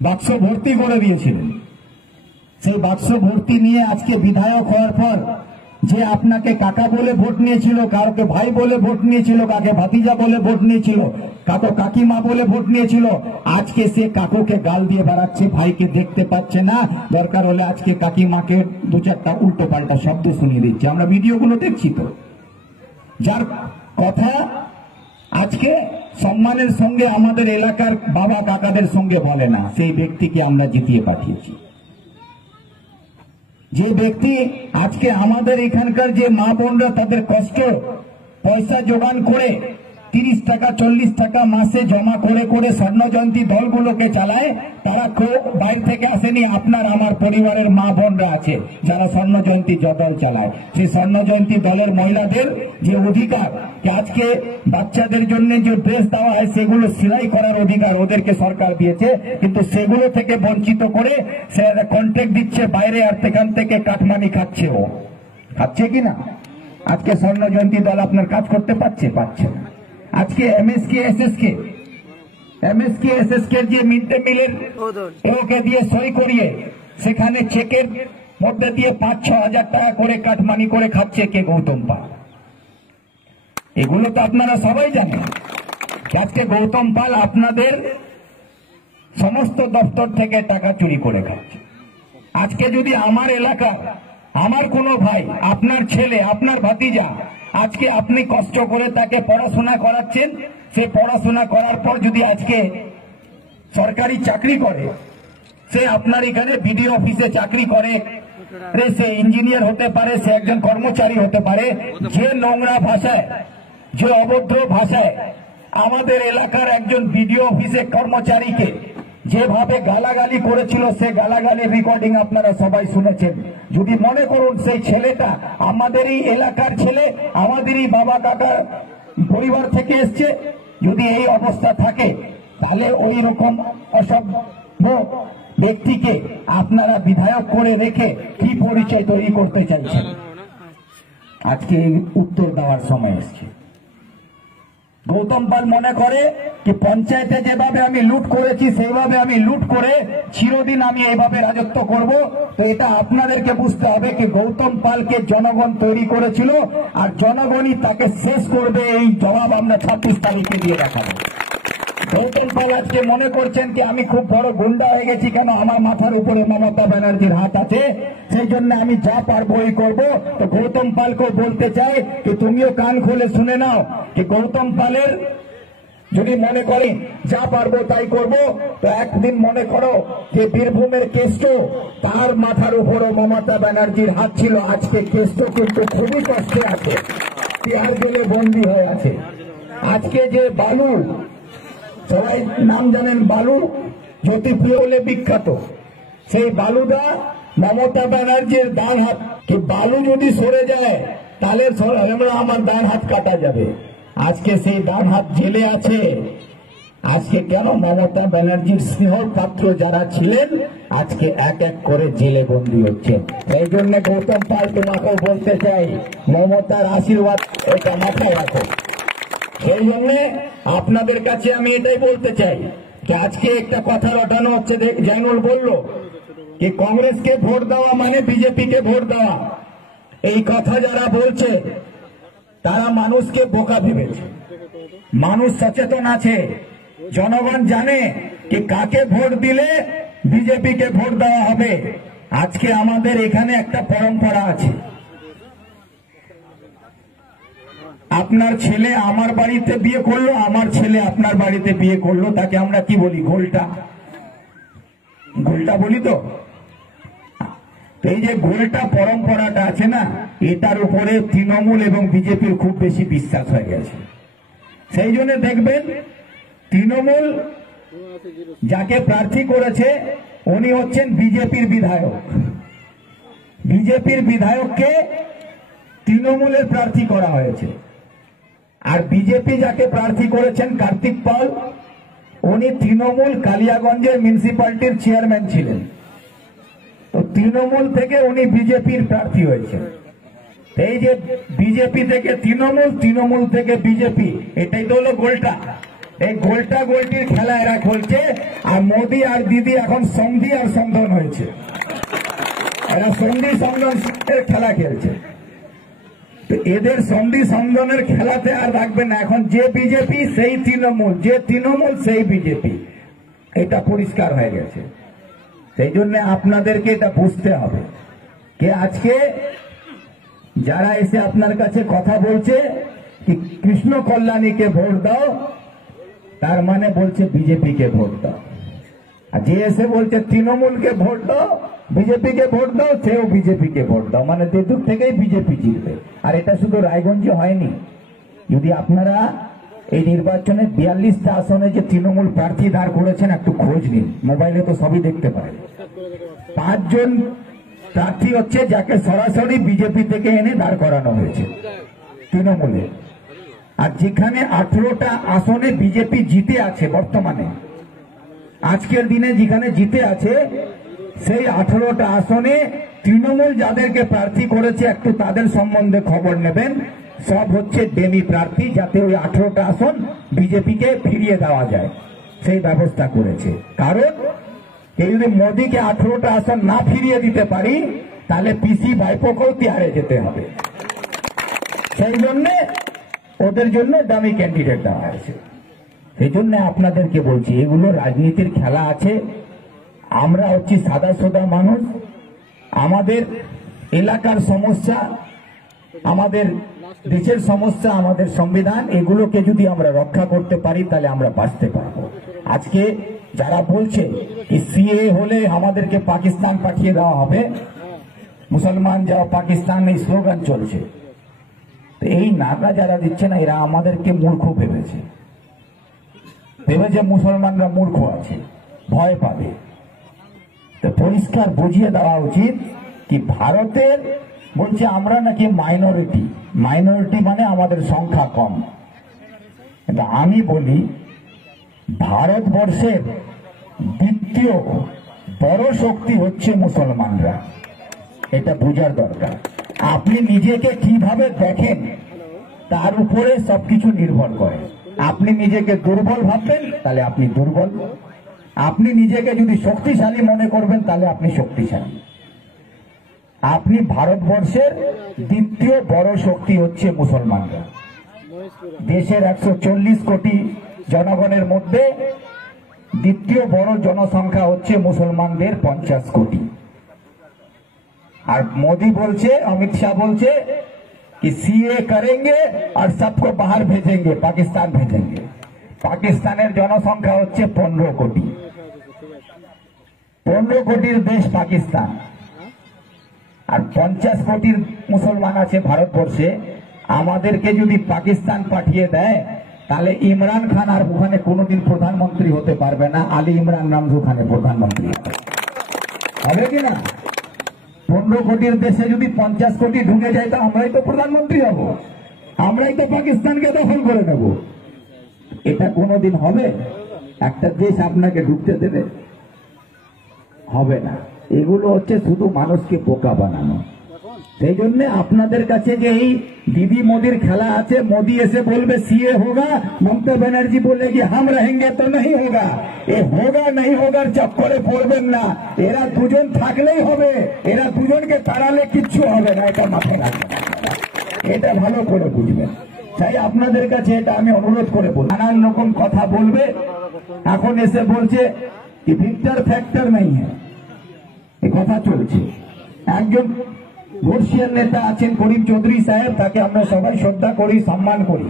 বাক্স ভর্তি করে দিয়েছিলেন। সেই বাক্স ভর্তি নিয়ে আজকে বিধায়ক হওয়ার পর যে আপনাকে কাকা বলে ভোট নিয়েছিল, কাউকে ভাই বলে ভোট নিয়েছিল, কাকে ভাতিজা বলে ভোট নিয়েছিল, কাকু কাকিমা বলে ভোট নিয়েছিল, আজকে সে কাকুকে গাল দিয়ে বেড়াচ্ছে, ভাইকে দেখতে পাচ্ছে না। দরকার হলে আজকে কাকিমাকে দু চারটা উল্টো পাল্টা শব্দ শুনিয়ে দিচ্ছে, আমরা ভিডিওগুলো দেখছি। তো যার কথা আজকে সম্মানের সঙ্গে আমাদের এলাকার বাবা কাকাদের সঙ্গে বলে না, সেই ব্যক্তিকে আমরা জিতিয়ে পাঠিয়েছি। যে ব্যক্তি আজকে আমাদের এখানকার যে মা বোনরা তাদের কষ্ট পয়সা জোগান করে 30 টাকা 40 টাকা মাসে জমা করে করে স্বর্ণ জয়ন্তী দলগুলোকে চালায়, তারা কেউ বাইরে থেকে আসেনি। আপনার আমার পরিবারের মা বোনরা আছে যারা স্বর্ণ জয়ন্তী দল চালায়। সেই স্বর্ণ জয়ন্তী দলের মহিলাদের যে অধিকার, আজকে বাচ্চাদের জন্য যে ড্রেস দেওয়া হয় সেগুলো সেলাই করার অধিকার ওদেরকে সরকার দিয়েছে, কিন্তু সেগুলো থেকে বঞ্চিত করে সে কন্ট্রাক্ট দিচ্ছে বাইরে, আর সেখান থেকে কাটমানি খাচ্ছে। ও খাচ্ছে কিনা? আজকে স্বর্ণ জয়ন্তী দল আপনার কাজ করতে পারছে না। আজকে এমএসকে এসএসকে যে মিড ডে মিলের ওকে দিয়ে সই করিয়ে সেখানে চেকের মধ্যে দিয়ে 5-6 হাজার টাকা করে কাটমানি করে খাচ্ছে কে? গৌতম পাল। এগুলো তো আপনারা সবাই জানেন। আজকে গৌতম পাল আপনাদের সমস্ত দপ্তর থেকে টাকা চুরি করে খাচ্ছে। আজকে যদি আমার এলাকা, আমার কোনো ভাই, আপনার ছেলে, আপনার ভাতিজা, আজকে আপনি কষ্ট করে তাকে পড়াশোনা করাচ্ছেন, সে পড়াশোনা করার পর যদি আজকে সরকারি চাকরি করে, সে আপনার এখানে বিডিও অফিসে চাকরি করে, সে ইঞ্জিনিয়ার হতে পারে, সে একজন কর্মচারী হতে পারে, যে নোংরা ভাষায়, যে অভদ্র ভাষায় আমাদের এলাকার একজন বিডিও অফিসে কর্মচারীকে যেভাবে গালাগালি করেছিল, সে গালাগালির রেকর্ডিং আপনারা সবাই শুনেছেন। যদি মনে করুন সেই ছেলেটা আমাদেরই এলাকার ছেলে, আমাদেরই বাবা কাকা পরিবার থেকে এসছে, যদি এই অবস্থা থাকে, তাহলে ওই রকম অসভ্য ব্যক্তিকে আপনারা বিধায়ক করে রেখে কি পরিচয় তৈরি করতে চাইছেন? আজকে উত্তর দেওয়ার সময় এসছে। গৌতম পাল মনে করে কি পঞ্চায়েতে যেভাবে আমি লুট করেছি সেইভাবে আমি লুট করে চিরদিন আমি এইভাবে রাজত্ব করব। তো এটা আপনাদেরকে বুঝতে হবে কি গৌতম পালকে জনগণ তৈরি করেছিল, আর জনগণই তাকে শেষ করবে। এই জবাব আমরা 26 তারিখে দিয়ে দেখাবো। গৌতম পাল আজকে মনে করছেন কি আমি খুব বড় গুন্ডা হয়ে গেছি, কেন আমার মাথার উপরে মমতা ব্যানার্জির হাত আছে, সেই জন্য আমি যা পারবো এই করবো। তো গৌতম পালকে বলতে চাই কি তুমিও কান খুলে শুনে নাও কি গৌতম পালের যদি মনে করেন যা পারবো তাই করব, তো একদিন মনে করো যে বীরভূমের কেষ্ট, তার মাথার উপরও মমতা ব্যানার্জির হাত ছিল। আজকে কেষ্ট কিন্তু খুবই কষ্টে আছে, তিহার জেলে বন্দী হয়ে আছে। আজকে যে বালু, সবাই নাম জানেন, বালু জ্যোতিপ্রিয় বলে বিখ্যাত, সেই বালুদা মমতা ব্যানার্জির ডান হাত। কি বালু যদি সরে যায় তাহলে আমার ডান হাত কাটা যাবে। আজকে সেই ডান হাত জেলে আছে। আজকে কেন? মমতা ব্যানার্জির স্নেহ পাত্র যারা ছিলেন আজকে এক এক করে জেলে বন্দী হচ্ছে। এই জন্য গৌতম পাল তোমাকে বলতে চাই, মমতার আশীর্বাদ এটা মাথায় রাখো। সেই জন্য আপনাদের কাছে আমি এটাই বলতে চাই যে আজকে একটা কথা রটানো হচ্ছে। জয়নুল বলল কি কংগ্রেসকে ভোট দেওয়া মানে বিজেপিকে ভোট দেওয়া। এই কথা যারা বলছে তারা মানুষকে বোকা ভেবেছে। মানুষ সচেতন আছে, জনগণ জানে কি কাকে ভোট দিলে বিজেপিকে ভোট দেওয়া হবে। আজকে আমাদের এখানে একটা পরম্পরা আছে, আপনার ছেলে আমার বাড়িতে বিয়ে করলো, আমার ছেলে আপনার বাড়িতে বিয়ে করলো, তাকে আমরা কি বলি? ঘোলটা। ঘোলটা বলি তো। এই যে ঘোলটা পরম্পরাটা আছে না, এটার উপরে তৃণমূল এবং বিজেপির খুব বেশি বিশ্বাস হয়ে গেছে। সেই জন্য দেখবেন তৃণমূল যাকে প্রার্থী করেছে উনি হচ্ছেন বিজেপির বিধায়ক। বিজেপির বিধায়ককে তৃণমূলের প্রার্থী করা হয়েছে। আর বিজেপি যাকে প্রার্থী করেছেন কার্তিক পাল, উনি তৃণমূল কালিয়াগঞ্জের মিউনিসিপ্যালিটির চেয়ারম্যান ছিলেন। তো তৃণমূল থেকে উনি বিজেপির প্রার্থী হয়েছে। এই যে বিজেপি থেকে তৃণমূল, তৃণমূল থেকে বিজেপি, এটাই তো হলো গোলটা। এই গোলটা গোলটির খেলা এরা খেলছে, আর মোদী আর দিদি এখন সন্ধি আর সন্ধন হয়েছে, এরা সন্ধি সন্ধনের খেলা খেলছে। তো এদের সন্ধি সন্ধনের খেলাতে আর রাখবে না, এখন যে বিজেপি সেই তৃণমূল, যে তৃণমূল সেই বিজেপি, এটা পরিষ্কার হয়ে গেছে। সেই জন্য আপনাদেরকে এটা বুঝতে হবে যে আজকে যারা এসে আপনার কাছে কথা বলছে কি কৃষ্ণ কল্যাণীকে ভোট দাও, তার মানে বলছে বিজেপিকে ভোট দাও। আর যে এসে বলছে তৃণমূলকে ভোট দাও, বিজেপিকে ভোট দাও, সেও বিজেপিকে ভোট দাও, মানে দুদিক থেকেই বিজেপি জিতবে। আর এটা শুধু রায়গঞ্জে হয়নি, যদি আপনারা এই নির্বাচনে 42টা আসনে যে তৃণমূল প্রার্থী দাঁড় করেছেন একটু খোঁজ নিন, মোবাইলে তো সবই দেখতে পারেন। 5 জন প্রার্থী হচ্ছে যাকে সরাসরি বিজেপি থেকে এনে দাঁড় করানো হয়েছে তৃণমূলে। আর যেখানে 18টা আসনে বিজেপি জিতে আছে বর্তমানে, আজকের দিনে যেখানে জিতে আছে, সেই 18টা আসনে তৃণমূল যাদেরকে প্রার্থী করেছে একটু তাদের সম্বন্ধে খবর নেবেন। সব হচ্ছে ডেমি প্রার্থী, যাতে ওই 18টা আসন বিজেপিকে ফিরিয়ে দেওয়া যায় সেই ব্যবস্থা করেছে। কারণ এই যদি মোদীকে 18টা আসন না ফিরিয়ে দিতে পারি, তাহলে পিসি ভাইপোকেও তিহারে যেতে হবে। সেই জন্য ওদের জন্য দামি ক্যান্ডিডেট দেওয়া হয়েছে। সেই জন্য আপনাদেরকে বলছি, এগুলো রাজনীতির খেলা আছে। আমরা হচ্ছি সাদা সোদা মানুষ, আমাদের এলাকার সমস্যা, আমাদের দেশের সমস্যা, আমাদের সংবিধান, এগুলোকে যদি আমরা রক্ষা করতে পারি তাহলে আমরা বাঁচতে পারবো। আজকে যারা বলছে কি সিএ হলে আমাদেরকে পাকিস্তান পাঠিয়ে দেওয়া হবে, মুসলমান যাও পাকিস্তান, এই স্লোগান চলছে। তো এই নাগা যারা দিচ্ছে না, এরা আমাদেরকে মূর্খ ভেবেছে, মুসলমানরা মূর্খ আছে, ভয় পাবে। তো পরিষ্কার বুঝিয়ে দেওয়া উচিত কি ভারতের বলছে আমরা নাকি মাইনরিটি, মাইনরিটি মানে আমাদের সংখ্যা কম। কিন্তু আমি বলি ভারতবর্ষের দ্বিতীয় বড় শক্তি হচ্ছে মুসলমানরা, এটা বোঝার দরকার। আপনি নিজেকে কিভাবে দেখেন তার উপরে সবকিছু নির্ভর করে। আপনি নিজেকে দুর্বল ভাববেন তাহলে আপনি দুর্বল, আপনি নিজেকে যদি শক্তিশালী মনে করবেন তাহলে আপনি শক্তিশালী। আপনি ভারতবর্ষের দ্বিতীয় বড় শক্তি হচ্ছে মুসলমানরা। দেশের 140 কোটি জনগণের মধ্যে দ্বিতীয় বড় জনসংখ্যা হচ্ছে মুসলমানদের 50 কোটি। আর মোदी বলছে, অমিত শাহ বলছে कि सीए करेंगे और सबको बाहर भेजेंगे, पाकिस्तान भेजेंगे। পাকিস্তানের জনসংখ্যা হচ্ছে 15 কোটি, 15 কোটির দেশ পাকিস্তান, আর 50 কোটির মুসলমান আছে ভারতবর্ষে। আমাদেরকে যদি পাকিস্তান পাঠিয়ে দেয় তাহলে ইমরান খান আর ওখানে কোনোদিন প্রধানমন্ত্রী হতে পারবে না, আলী ইমরান নাম ওখানে প্রধানমন্ত্রী হবে কিনা। 15 কোটির দেশে যদি 50 কোটি ঢুকে যায় তো আমরাই তো প্রধানমন্ত্রী হব, আমরাই তো পাকিস্তানকে দখল করে নেব। এটা কোনোদিন হবে? একটা দেশ আপনাকে ঢুকতে দেবে? হবে না। এগুলো হচ্ছে শুধু মানুষকে বোকা বানানো। সেই জন্য আপনাদের কাছে যে এই দিদি মোদির খেলা আছে, মোদি এসে বলবে सीए होगा, মমতা ব্যানার্জি বলেगी हम रहेंगे तो नहीं होगा। এ होगा नहीं होगाর চক্করে পড়বেন না। এরা দুজন থাকলেই হবে, এরা দুজনকে তাড়ালে কিচ্ছু হবে না, এটা মাথায় রাখবেন, এটা ভালো করে বুঝবেন। তাই আপনাদের কাছে এটা আমি অনুরোধ করে বলবো। নানান রকম কথা বলবে, এখন এসে বলছে কি ভিক্টর ফ্যাক্টর নেই, এই কথা চলছে। একজন বর্ষিয়ান নেতা আছেন করিম চৌধুরী সাহেব, তাকে আমরা সবাই শ্রদ্ধা করি, সম্মান করি।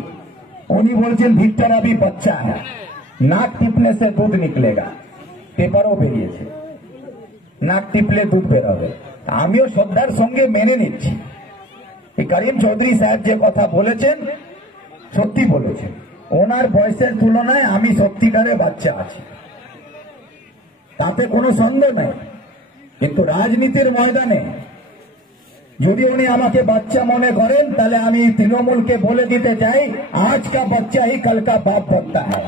উনি বলছেন ভিক্টর अभी बच्चा है, নাক টিপলে সে দুধ নিকলেগা, পেপারও বেরিয়েছে, নাক টিপলে দুধ বেরোবে। আমিও শ্রদ্ধার সঙ্গে মেনে নিচ্ছি এই করিম চৌধুরী সাহেব যে কথা বলেছেন সত্যি বলেছেন। ওনার বয়সের তুলনায় আমি সত্যিকারে বাচ্চা আছি, তাতে কোনো সন্দেহ নেই। কিন্তু রাজনীতির ময়দানে যদি উনি আমাকে বাচ্চা মনে করেন তাহলে আমি তৃণমূলকে বলে দিতে চাই, আজ কা বাচ্চা হি কাল কা বাপ बनता है,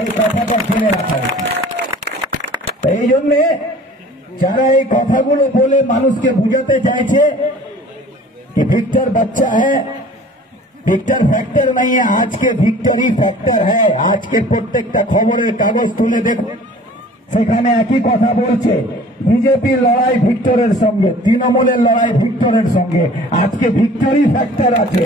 এই কথাটা শুনে রাখা উচিত। এই জন্য যারা এই কথাগুলো বলে মানুষকে বুঝাতে চাইছে कि ভিক্টর বাচ্চা है, ভিক্টর ফ্যাক্টর नहीं है, आज के विक्टरी फैक्टर है। आज के প্রত্যেকটা খবরের কাগজ তুলে দেখুন, সেখানে একই কথা বলছে। বিজেপির লড়াই ভিক্টরের সঙ্গে, তৃণমূলের লড়াই ভিক্টরের সঙ্গে। আজকে ভিক্টরি ফ্যাক্টর আছে।